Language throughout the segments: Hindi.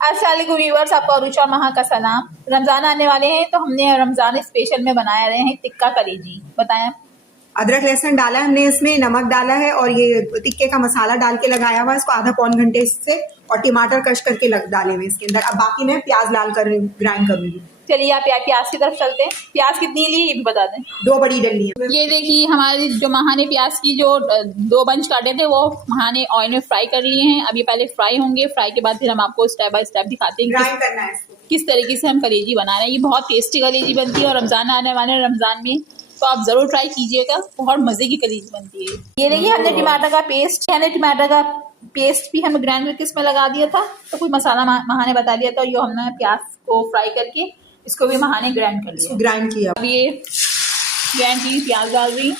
अस्सलाम वालेकुम व्यूअर्स, आपको अरूज और महा का सलाम। रमज़ान आने वाले हैं तो हमने रमज़ान स्पेशल में बनाया रहे हैं टिक्का कलेजी। बताएं। अदरक लहसुन डाला हमने, इसमें नमक डाला है और ये टिक्के का मसाला डाल के लगाया हुआ है इसको आधा पौन घंटे से, और टमाटर कश करके डाले हुए इसके अंदर। अब बाकी मैं प्याज लाल कर ग्राइंड करूंगी। चलिए आप प्याज की तरफ चलते हैं। प्याज कितनी ली ये भी बता दें। 2 बड़ी डली है। ये देखिए हमारी जो महा ने प्याज की जो 2 बंच काटे थे वो महा ने ऑयल में फ्राई कर लिए हैं। अब ये पहले फ्राई होंगे, फ्राई के बाद फिर हम आपको स्टेप बाय स्टेप दिखाते हैं ग्राइंड करना है इसको किस तरीके से हम कलेजी बना रहे हैं। ये बहुत टेस्टी कलेजी बनती है और रमजान आने वाले रमजान में तो आप जरूर ट्राई कीजिएगा, बहुत मजे की कलेजी बनती है। ये देखिए हमने टमाटर का पेस्ट भी हम ग्राइंड करके इसमें लगा दिया था। तो कुछ मसाला महा ने बता दिया था, ये हमने प्याज को फ्राई करके इसको भी महा ने ग्राइंड कर लिया, ग्राइंड किया। अब ये ग्राइंड की प्याज डाल रही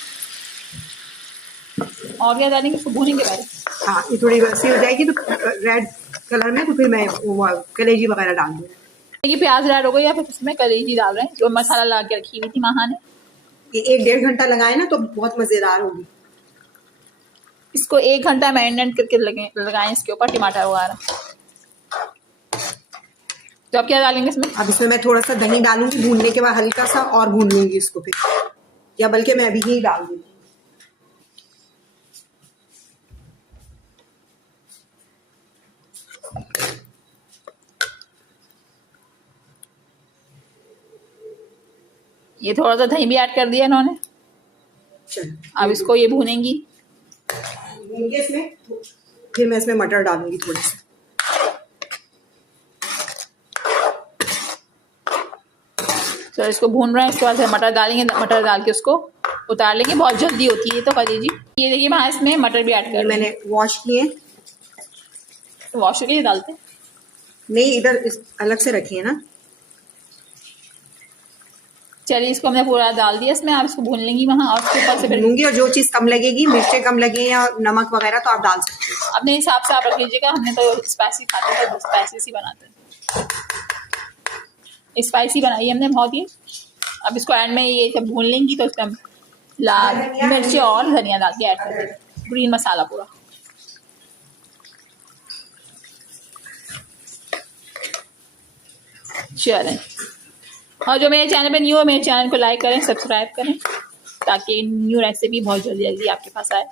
और क्या डालेंगे, इसको भूनेंगे पहले। हाँ, ये थोड़ी वैसी हो जाएगी तो रेड कलर में, तो फिर मैं कलेजी वगैरह डाल दूँगी। ये प्याज रेड हो गई या फिर इसमें कलेजी डाल रहे हैं जो मसाला लगा के रखी हुई थी महा ने। ये 1-1.5 घंटा लगाए ना तो बहुत मजेदार होगी। इसको 1 घंटा मैरिनेट करके लगाएं इसके ऊपर टमाटर वगैरह। तो अब क्या डालेंगे इसमें? अब इसमें मैं थोड़ा सा दही डालूंगी, भूनने के बाद हल्का सा और भून लूंगी इसको फिर, या बल्कि मैं अभी ही डाल दूंगी। ये थोड़ा सा दही भी ऐड कर दिया इन्होंने। अब इसको ये भूनेंगी। इसमें फिर मैं इसमें मटर डालूंगी थोड़ी सी। तो इसको भून रहे हैं, इसके बाद फिर मटर डालेंगे। मटर डाल के उसको उतार लेंगे, बहुत जल्दी होती है तो कलेजी। ये देखिए वहाँ इसमें मटर भी ऐड कर मैंने वॉश किए। तो वॉश करके डालते हैं नहीं, इधर अलग से रखी है ना। चलिए इसको हमने पूरा डाल दिया इसमें। आप इसको भून लेंगी वहाँ और उसके ऊपर से फिर भूनूंगी, और जो चीज कम लगेगी, मिर्चें कम लगे या नमक वगैरह तो आप डाल सकते हो अपने हिसाब से आप रख लीजिएगा। हमने तो स्पाइसी खाते हैं तो स्पाइसी सी बनाते हैं, स्पाइसी बनाई हमने बहुत ही। अब इसको एंड में ये जब भून लेंगी तो उसमें लाल मिर्ची और धनिया डाल के ऐड कर देंगे, ग्रीन मसाला पूरा। चलें, और जो मेरे चैनल पे न्यू है मेरे चैनल को लाइक करें, सब्सक्राइब करें ताकि न्यू रेसिपी बहुत जल्दी जल्दी आपके पास आए।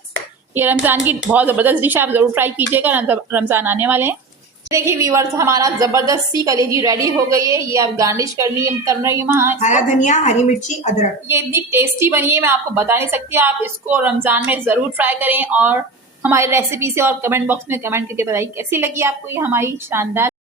ये रमज़ान की बहुत ज़बरदस्त डिश है, आप ज़रूर ट्राई कीजिएगा। रमज़ान आने वाले हैं। देखिए व्यूअर्स, हमारा ज़बरदस्त सी कलेजी रेडी हो गई है। ये आप गार्निश कर रही है वहाँ। हरा धनिया, हरी मिर्ची, अदरक। ये इतनी टेस्टी बनी है मैं आपको बता नहीं सकती। आप इसको रमज़ान में ज़रूर ट्राई करें और हमारी रेसिपी से और कमेंट बॉक्स में कमेंट करके बताइए कैसी लगी आपको ये हमारी शानदार